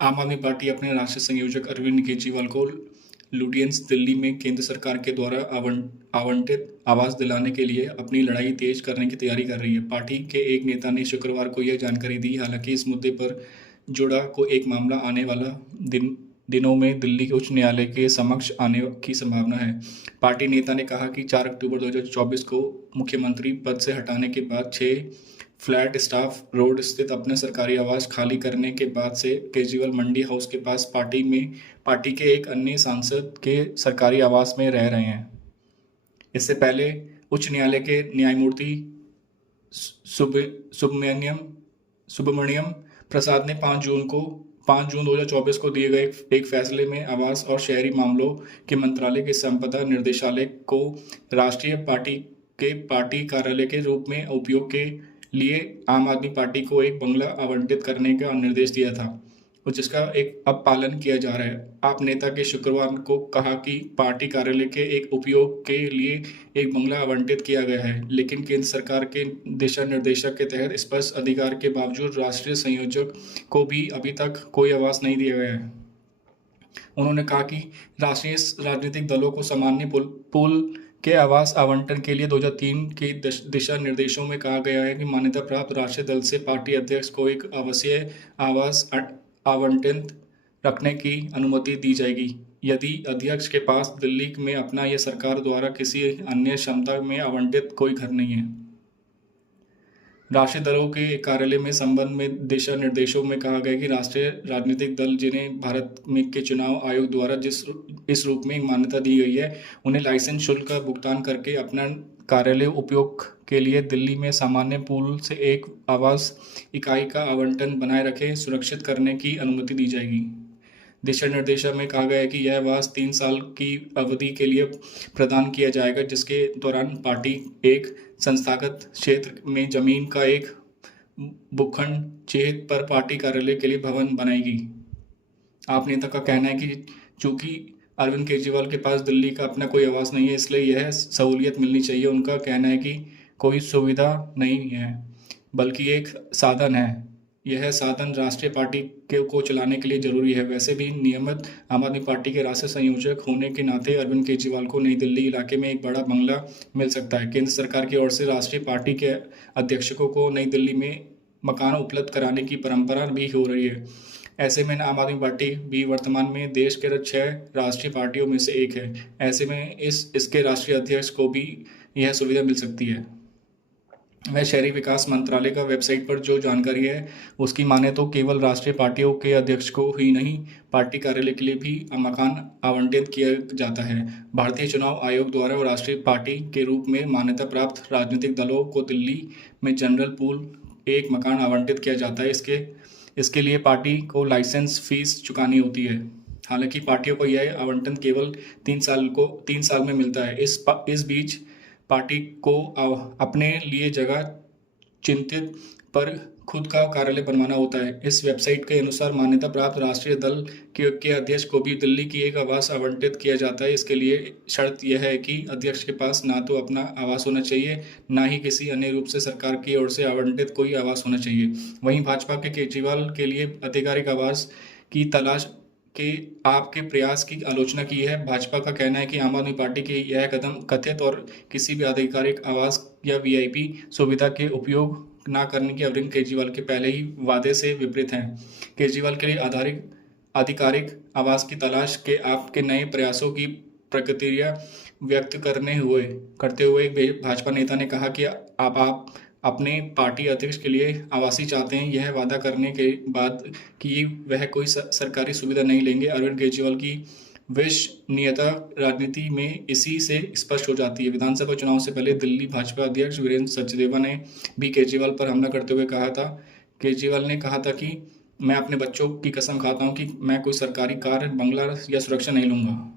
आम आदमी पार्टी अपने राष्ट्रीय संयोजक अरविंद केजरीवाल को लुटियंस दिल्ली में केंद्र सरकार के द्वारा आवंटित आवास दिलाने के लिए अपनी लड़ाई तेज करने की तैयारी कर रही है। पार्टी के एक नेता ने शुक्रवार को यह जानकारी दी। हालांकि इस मुद्दे पर जुड़ा को एक मामला आने वाला दिनों में दिल्ली के उच्च न्यायालय के समक्ष आने की संभावना है। पार्टी नेता ने कहा कि 4 अक्टूबर 2024 को मुख्यमंत्री पद से हटाने के बाद 6 फ्लैट स्टाफ रोड स्थित अपने सरकारी आवास खाली करने के बाद से केजरीवाल मंडी हाउस के पास पार्टी के एक अन्य सांसद के सरकारी आवास में रह रहे हैं। इससे पहले उच्च न्यायालय के न्यायमूर्ति सुब्रमण्यम प्रसाद ने 5 जून 2024 को दिए गए एक फैसले में आवास और शहरी मामलों के मंत्रालय के संपदा निर्देशालय को राष्ट्रीय पार्टी कार्यालय के रूप में उपयोग के लिए आम आदमी पार्टी को एक बंगला आवंटित करने का निर्देश दिया था, और जिसका अब पालन किया जा रहा है। आप नेता के शुक्रवार को कहा कि पार्टी कार्यालय के एक उपयोग के लिए एक बंगला आवंटित किया गया है, लेकिन केंद्र सरकार के दिशा निर्देशक के तहत स्पष्ट अधिकार के बावजूद राष्ट्रीय संयोजक को भी अभी तक कोई आवास नहीं दिया गया है। उन्होंने कहा कि राष्ट्रीय राजनीतिक दलों को सामान्य पूल के आवास आवंटन के लिए 2003 के दिशा निर्देशों में कहा गया है कि मान्यता प्राप्त राष्ट्रीय दल से पार्टी अध्यक्ष को एक आवासीय आवास आवंटित रखने की अनुमति दी जाएगी यदि अध्यक्ष के पास दिल्ली में अपना या सरकार द्वारा किसी अन्य क्षमता में आवंटित कोई घर नहीं है। राष्ट्रीय दलों के कार्यालय में संबंध में दिशा निर्देशों में कहा गया कि राष्ट्रीय राजनीतिक दल जिन्हें भारत में के चुनाव आयोग द्वारा इस रूप में मान्यता दी गई है, उन्हें लाइसेंस शुल्क का भुगतान करके अपना कार्यालय उपयोग के लिए दिल्ली में सामान्य पूल से एक आवास इकाई का आवंटन बनाए रखे सुरक्षित करने की अनुमति दी जाएगी। दिशा निर्देशों में कहा गया है कि यह आवास 3 साल की अवधि के लिए प्रदान किया जाएगा, जिसके दौरान पार्टी एक संस्थागत क्षेत्र में जमीन का एक भूखंड छेद पर पार्टी कार्यालय के लिए भवन बनाएगी। आप नेता का कहना है कि चूंकि अरविंद केजरीवाल के पास दिल्ली का अपना कोई आवास नहीं है, इसलिए यह सहूलियत मिलनी चाहिए। उनका कहना है कि कोई सुविधा नहीं है, बल्कि एक साधन है। यह साधन राष्ट्रीय पार्टी को चलाने के लिए जरूरी है। वैसे भी नियमित आम आदमी पार्टी के राष्ट्रीय संयोजक होने के नाते अरविंद केजरीवाल को नई दिल्ली इलाके में एक बड़ा बंगला मिल सकता है। केंद्र सरकार की ओर से राष्ट्रीय पार्टी के अध्यक्षों को नई दिल्ली में मकान उपलब्ध कराने की परंपरा भी हो रही है। ऐसे में आम आदमी पार्टी भी वर्तमान में देश के 6 राष्ट्रीय पार्टियों में से एक है। ऐसे में इसके राष्ट्रीय अध्यक्ष को भी यह सुविधा मिल सकती है। वह शहरी विकास मंत्रालय का वेबसाइट पर जो जानकारी है उसकी माने तो केवल राष्ट्रीय पार्टियों के अध्यक्ष को ही नहीं, पार्टी कार्यालय के लिए भी मकान आवंटित किया जाता है। भारतीय चुनाव आयोग द्वारा राष्ट्रीय पार्टी के रूप में मान्यता प्राप्त राजनीतिक दलों को दिल्ली में जनरल पूल एक मकान आवंटित किया जाता है। इसके लिए पार्टी को लाइसेंस फीस चुकानी होती है। हालांकि पार्टियों को यह आवंटन केवल 3 साल में मिलता है। इस बीच पार्टी को अपने लिए जगह चिंतित पर खुद का कार्यालय बनवाना होता है। इस वेबसाइट के अनुसार मान्यता प्राप्त राष्ट्रीय दल के अध्यक्ष को भी दिल्ली की एक आवास आवंटित किया जाता है। इसके लिए शर्त यह है कि अध्यक्ष के पास ना तो अपना आवास होना चाहिए, ना ही किसी अन्य रूप से सरकार की ओर से आवंटित कोई आवास होना चाहिए। वहीं भाजपा के केजरीवाल के लिए आधिकारिक आवास की तलाश के आपके प्रयास की आलोचना की है। भाजपा का कहना है कि आम आदमी पार्टी की यह कदम कथित और किसी भी आधिकारिक आवास या वीआईपी सुविधा के उपयोग न करने के अरविंद केजरीवाल के पहले ही वादे से विपरीत है। केजरीवाल के लिए आधिकारिक आवास की तलाश के आपके नए प्रयासों की प्रतिक्रिया व्यक्त करते हुए एक भाजपा नेता ने कहा कि आप अपने पार्टी अध्यक्ष के लिए आवासीय चाहते हैं, यह वादा करने के बाद कि वह कोई सरकारी सुविधा नहीं लेंगे। अरविंद केजरीवाल की विश्वसनीयता राजनीति में इसी से स्पष्ट हो जाती है। विधानसभा चुनाव से पहले दिल्ली भाजपा अध्यक्ष वीरेंद्र सचदेवा ने भी केजरीवाल पर हमला करते हुए केजरीवाल ने कहा था कि मैं अपने बच्चों की कसम खाता हूं कि मैं कोई सरकारी कार, बंगला या सुरक्षा नहीं लूंगा।